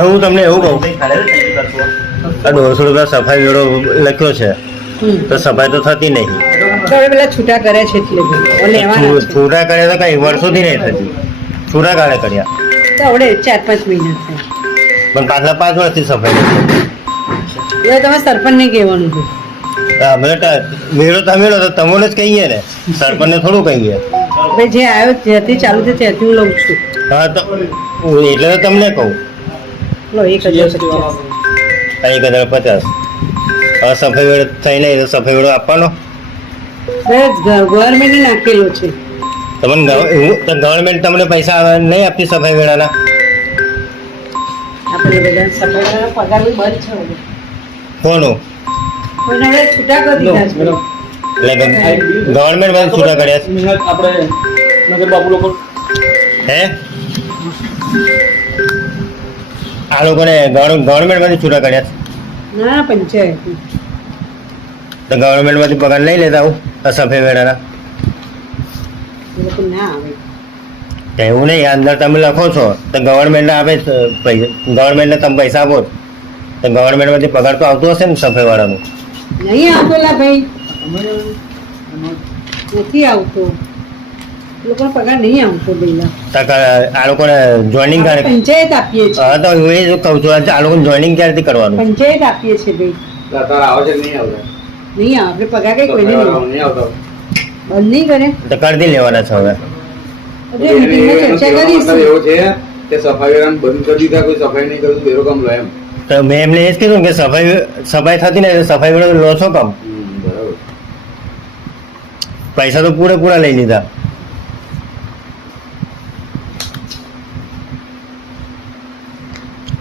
હું તમને એવું કહું, 150 રૂપિયા સફાઈ વેળો લખ્યો છે તો સફાઈ તો થતી નહીં. પેલા છૂટા કરે છે એટલે છૂટા કર્યા તો કઈ વર્ષોથી નહીં થતી. છૂટા કાળે કર્યા તો આવડે 4-5 મહિના થાય, પણ પાછલા 5 વર્ષથી સફાઈ નથી. એટલે તમે સરપંચને કહેવાનું છે. અમે વેળો તમે તો તમને જ કહીએ ને, સરપંચને થોડું કહીએ. ભાઈ જે આવ્યો જ્યાંથી ચાલુ છે ત્યાંથી હું લઉં છું. હા તો એટલે તો તમને કહું. લો 1050. 1050. હવે સફાઈ વેળો થઈ નહીં તો સફાઈ વેળો આપવાનો. ગવર્મેન્ટે નાખેલો છે. તમને ગવર્મેન્ટ તમને પૈસા નહીં આપતી સફાઈ વેળાના? આપણે બધા સફાઈ વાળાનો પગાર બી બંધ છે હવે. કોનું? પણ હવે છૂટા કરી દીધા છે. એટલે ગવર્મેન્ટ માંથી છૂટા કર્યા છે. આપણે નગર બાપુ લોકો હે આ લોકોને ગવર્મેન્ટ માંથી છૂટા કર્યા છે? ના પંચાયત તો ગવર્મેન્ટ માંથી પગાર લઈ લેતા આવું સફાઈ વેળાના? એ લોકો ના આવે. તો એવું નહીં, અંદર તમે લખો છો તો ગવર્મેન્ટને આપે, ગવર્મેન્ટને તમે પૈસા આપો તો ગવર્મેન્ટ માંથી પગાર તો આવતો હશે ને સફાઈ વાળાનું? નહીં આવતો લા ભાઈ, નથી આવતો. લોકોનો પગાર નહીં આવતો પેલા. આ લોકોને જોઈનિંગ ક્યારે? પંચાયત આપીએ છીએ. હા તો હું એ જ કહું છું, આ લોકોને જોઈનિંગ ક્યારથી કરવાનું? પંચાયત આપીએ છીએ ભાઈ. આવે છે નહીં આવતા? નહીં આવે પગાર કઈ કોઈને નહીં આવતા. બંધ નહીં કરે તો કરી લેવાના છે હવે. મીટિંગમાં ચર્ચા કરીશું. એવો છે કે સફાઈ વેળાને બંધ કરી દીધા, કોઈ સફાઈ નહીં કરતું વેરો કામ લો એમ. તો મેં એમને એ જ કીધું કે સફાઈ થતી ને સફાઈ વેળો લો છો કામ? બરાબર. પૈસા તો પૂરેપૂરા લઈ લીધા.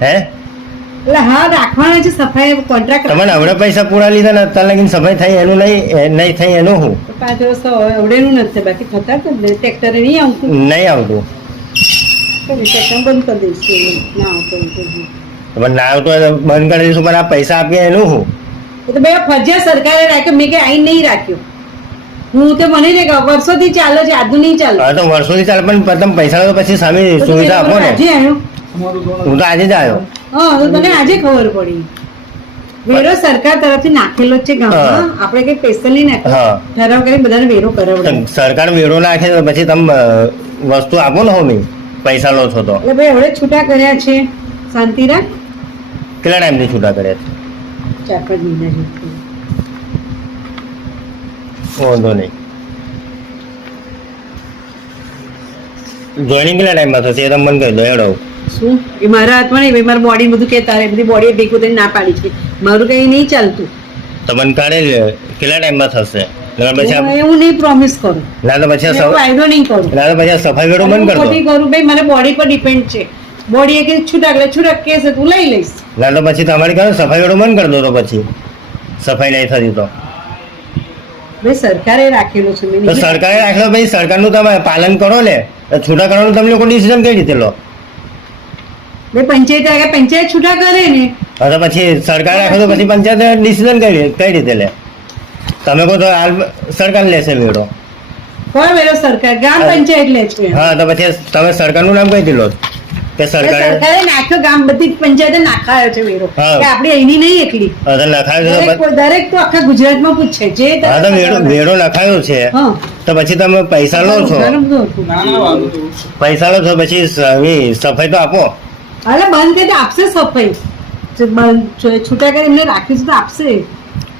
હે એટલે હા રાખવાના છે સફાઈ કોન્ટ્રાક્ટ. તમે હવે પૈસા પૂરા લીધા ને અત્યાર લગીને સફાઈ થઈ એનું નહીં થઈ એનું હું? 5 વર્ષ તો એવડેનું નથી, બાકી થતા જ ને. ટ્રેક્ટરે નહીં આવતું, નહીં આવતું. ટ્રેક્ટર બંધ કરી દઈશું. ના આવતો તમે ના આવતું હોય તો બંધ કરી દઈશું, પણ આ પૈસા આપીએ એનું હું? એ તો ભાઈ ફરજિયાત સરકારે રાખ્યો, મેં કે આઈ નહીં રાખ્યો. હું તો મને ને વર્ષોથી ચાલે છે, આજુ નહીં ચાલે. હા તો વર્ષોથી ચાલે, પણ તમે પૈસા તો પછી સામે સુવિધા આપો ને. આજે આવ્યો હું તો આજે જ આવ્યો. હા તો તને આજે ખબર પડી. વેરો સરકાર તરફથી નાખેલો જ છે ગામમાં, આપણે કઈ સ્પેશિયલ નહીં નાખ્યો. ઠરાવ કરીને બધાને વેરો કરાવડાવે. સરકાર વેરો નાખે તો પછી તમે વસ્તુ આપો ને હોમી, પૈસા લો છો તો. એટલે ભાઈ હવે છૂટા કર્યા છે, શાંતિ રાખ. કેટલા ટાઈમથી છૂટા કર્યા છે? 4-5 મહિના જેટલું. વાંધો નહીં. જોઈનિંગ કેટલા ટાઈમમાં થશે એ તમે મને કહી દો. હેડો શું એ મારા હાથમાં નહીં ભાઈ, મારા બોડી બધું કે તારે બધી બોડી ભેગું થઈને ના પાડી છે. મારું કઈ નહીં ચાલતું. તમને કાઢે કેટલા ટાઈમમાં થશે? હું નહીં પ્રોમિસ કરું. ના તો પછી ફાયદો નહીં કરું. ના તો પછી સફાઈ વેળો બંધ કરી દો. કરું ભાઈ, મારે બોડી પર ડિપેન્ડ છે. બોડી કે છૂટા એટલે છૂટા કહેશે તું લઈ લઈશ. ના તો પછી તમારે કહો સફાઈ વેળો બંધ કરી દો. તો પછી સફાઈ નહીં થતી તો ભાઈ સરકારે રાખેલો છે. તો સરકારે રાખેલો ભાઈ, સરકારનું તમે પાલન કરો ને. છૂટા કરવાનું તમે લોકો ડિસિઝન કઈ રીતે લો? ભાઈ પંચાયત પંચાયત છૂટા કરે ને. હા તો પછી સરકાર રાખે તો પછી પંચાયત ડિસિઝન કઈ રીતે લે? તમે કહો તો હાલ સરકાર લેશે વેરો. કોણ વેરો? સરકાર, ગ્રામ પંચાયત લે છે. હા તો પછી તમે સરકારનું નામ કઈ લો કે સરકારે નાખ્યો? ગામ બધી પંચાયતે નાખાયો છે વેરો, કે આપણે એની નહીં એટલી. દરેક તો આખા ગુજરાતમાં પૂછે છે. હા તો વેરો લખાયો છે તો પછી તમે પૈસા લો છો, પૈસા લો છો પછી સફાઈ તો આપો. અરે બંધ કરી આપશે સફાઈ, છૂટા કરી એમને રાખ્યું તો આપશે.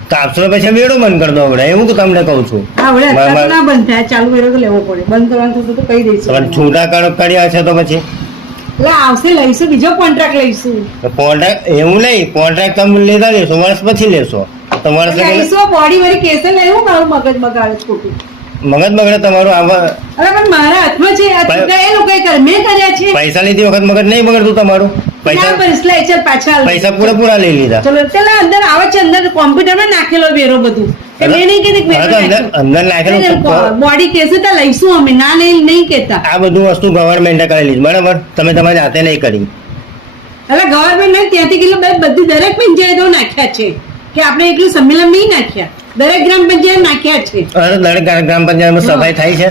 તો આપશો તો પછી વેરો બંધ કરી દો. હવે એવું તો તમને કહું છું. હા હવે ના બંધ થાય, ચાલુ વેરો તો લેવો પડે. બંધ કરવાનું થતું તો કહી દઈશું. છૂટા કર્યા છે તો પછી એટલે આવશે, લઈશું, બીજો કોન્ટ્રાક્ટ લઈશું. કોન્ટ્રાક્ટ એવું નહીં, કોન્ટ્રાક્ટ તમે લેતા લેશો, વર્ષ પછી લેશો તો વર્ષ લઈશું. બોડી વાળી કેસે લેવું, મારું મગજ બગાડે ખોટું. મગજ બગડે તમારું. અરે પણ મારા હાથમાં છે, એ લોકો મેં કર્યા છે. પૈસા લીધી વખત મગજ નહીં બગડતું તમારું? પૈસા પૂરા લઈ લીધા. ચલો પેલા અંદર આવે છે, અંદર કોમ્પ્યુટરમાં નાખેલો વેરો બધું. મેં નહીં કીધું અંદર નાખેલું બોડી કેસે તો લઈશું અમે, ના નહીં કેતા. આ બધું વસ્તુ ગવર્મેન્ટે કરેલી બરાબર, તમે તમારી હાથે નહીં કરી. એટલે ગવર્મેન્ટ નહીં, ત્યાંથી કેટલું બધી દરેક પંચાયતો નાખ્યા છે, કે આપણે એટલું સંમેલન નહીં નાખ્યા. દરેક ગ્રામ પંચાયત નાખ્યા છે. દરેક ગ્રામ પંચાયતમાં સફાઈ થાય છે.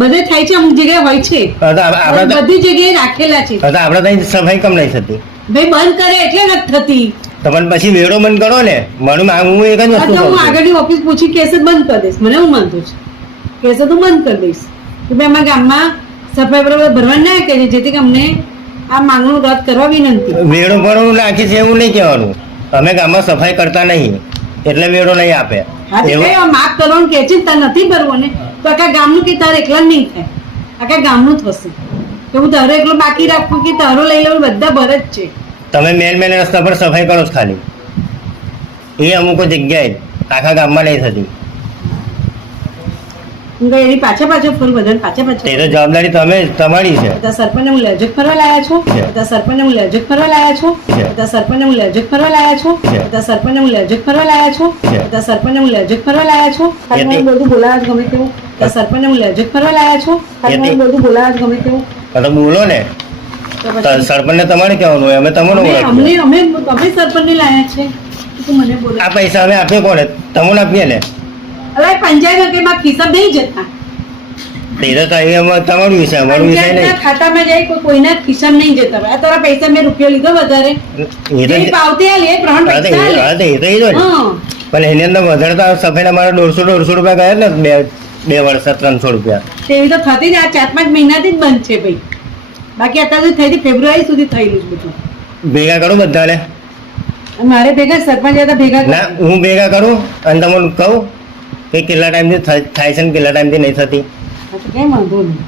બધે થાય છે, અમુક જગ્યાએ હોય છે, આપણા બધી જગ્યાએ રાખેલા છે. આપણા ત્યાં સફાઈ કમ નહીં થતી ભાઈ બંધ કરે એટલે નથી થતી. તો પણ પછી વેડો બંધ કરો ને. મારું હું એક જ વસ્તુ એટલે હું કહું છું. આગળની ઓફિસ પૂછી કેસ જ બંધ કરી દઈશ. મને હું માનતું છે કેસ તો બંધ કરી દઈશ કે ભાઈ અમારા ગામમાં સફાઈ બરાબર ભરવા ના કરીએ, જેથી કે અમને આ માંગણું રદ કરવા વિનંતી. વેડો ભરવાનું નાખી છે એવું નહીં કહેવાનું. અમે ગામમાં સફાઈ કરતા નહીં એટલે વેડો નહીં આપે હા તો એવું. કઈ માફ કરવાનું કે છે, તારે નથી ભરવું ને તો આખા ગામનું કે તારે એકલા નહીં થાય, આખા ગામનું થશે. તો હું તારો એકલો બાકી રાખું કે તારો લઈ લેવું, બધા ભરે જ છે. તમે મેન રસ્તા પર સફાઈ કરો છો ખાલી, એ અમુક જગ્યાએ આખા ગામમાં નહીં થતી. હું કહું એની પાછા ફૂલ બધાને પાછા તે તો જવાબદારી તમારી છે. બધા સરપંચને હું લેજક ફરવા લાયા છો, બધા સરપંચને હું લેજક ફરવા લાયા છો, બધા સરપંચને હું લેજક ફરવા લાયા છો, બધા સરપંચને હું લેજક ફરવા લાયા છો, બધા સરપંચને હું લેજક ફરવા લાયા છો. ખાલી મને બધું બોલાવા જ ગમે તેવું. બધા સરપંચને હું લેજક ફરવા લાયા છો, ખાલી મને બધું બોલાવા જ ગમે તેવું. તો બોલો ને, તો પછી સરપંચને તમારે કહેવાનું હોય, અમે તમને ઓળખીએ. અમે સરપંચને લાયા છે. તું મને બોલે આ પૈસા અમે આપીએ કોને? તમને આપીએ ને. અરે પંચાયત કે માં ખિસ્સા નહીં જતા, તે તો તમારું વિષય, અમારું વિષય પંચાયતના નહીં. ખાતામાં જાય કોઈના ખિસ્સામાં નહીં જતા. આ તારા પૈસા મેં રૂપિયો લીધો વધારે, એ તો એ પાવતી આલી, એ પ્રમાણ હા તો પૈસા આલે. હા તો એ તો એ જ હોય ને. હા. પણ એની અંદર વધારે તો સફાઈ અમારા 150 રૂપિયા ગયા ને બે વર્ષ 300 રૂપિયા. તેવી તો થતી ને આ 4-5 મહિનાથી જ બંધ છે ભાઈ. બાકી અત્યારે થઈ હતી ફેબ્રુઆરી સુધી થયેલું છે બધું. ભેગા કરું બધાને. અને મારે ભેગા સરપંચ હતા ભેગા ના હું ભેગા કરું અને તમને કહું કે કેટલા ટાઈમથી થાય છે ને કેટલા ટાઈમથી નહીં થતી. કેમ વાંધો નહીં,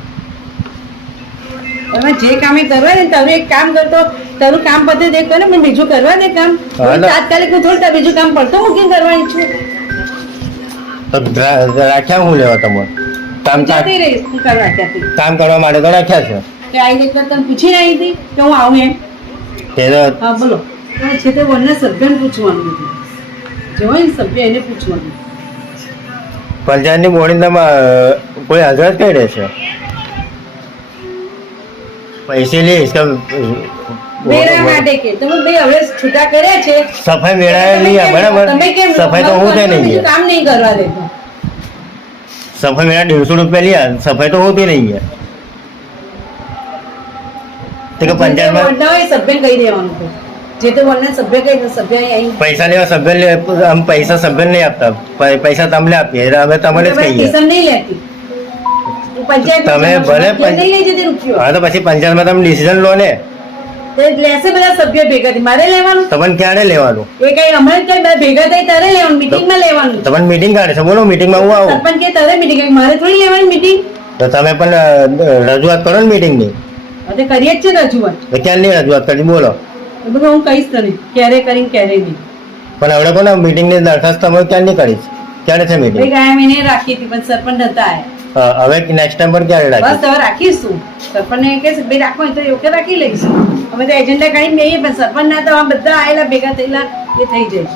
તમે જે કામે કરવા ને તારું એક કામ કરતો, તારું કામ પતે દે કરે, મને બીજું કરવા દે કામ. હા, ના. તાત્કાલિક હું થોડું તારું બીજું કામ પડતો મૂકીને કરવાની છું. તો રાખ્યા હું લેવા તમે કામ જતી રહીશ હું કરવા ત્યાંથી. કામ કરવા માટે તો રાખ્યા છે. તે આવી રીતે તને પૂછીને આવી હતી કે હું આવું એમ. તે તો હા બોલો. છે તે વનના સભ્યને પૂછવાનું હતું, જે હોય ને સભ્ય એને પૂછવાનું. પંચાયતની બોડીમાં કોઈ હાજર કઈ રહેશે? પૈસે લઈશ કે મેળા માટે કે તમે બે હવે છૂટા કર્યા છે, સફાઈ મેળા લઈએ બરાબર. તમે કેમ સફાઈ તો હોતી બીજું નહીં. કામ નહીં કરવા દેતો. સફાઈ મેળા 150 રૂપિયા લઈએ, સફાઈ તો હોતી નહીં. તો કે પંચાયતમાં ના હોય સભ્યને કહી દેવાનું છે. જે તે વનના સભ્ય કહી દે, સભ્ય અહીં પૈસા લેવા સભ્ય આમ પૈસા સભ્ય નહીં આપતા, પૈસા તમને આપીએ એટલે અમે તમને જ કહીએ. કિસમ નહીં લેતી. પંચાયત તમે ભલે નહીં લઈ જતી રૂપિયો. હા તો પછી પંચાયતમાં તમે ડિસિઝન લો ને. તે લેશે બધા સભ્ય ભેગા થી, મારે લેવાનું. તમને ક્યારે લેવાનું? એ કઈ અમારે કઈ બધા ભેગા થઈ તારે લેવાનું, મીટિંગમાં લેવાનું. તમને મીટિંગ કાઢે છે, બોલો મીટિંગમાં હું આવું. સરપંચ કે તારે મીટિંગ, મારે થોડી લેવાની મીટિંગ. તો તમે પણ રજૂઆત કરો ને મીટિંગની. હવે કરીએ જ છે રજૂઆત. તો ક્યારની રજૂઆત કરી બોલો. એ બધું હું કહીશ તને, ક્યારે કરીને ક્યારે નહીં. પણ હવે કોને મીટિંગની દરખાસ્ત તમે ક્યારની કરીશ? ક્યારે છે મીટિંગ? ભાઈ ગયા મહિને રાખી હતી પણ સરપંચ હતા આયા. હવે નેક્સ્ટ ટાઈમ પર ક્યારે બસ રાખી? હવે રાખીશું. સરપંચને કે છે ભાઈ રાખો તો યોગ્ય રાખી લઈશું. અમે તો એજન્ડા કાઢી મેઈએ પણ સરપંચ ના તો આ બધા આયેલા ભેગા થયેલા એ થઈ જાય.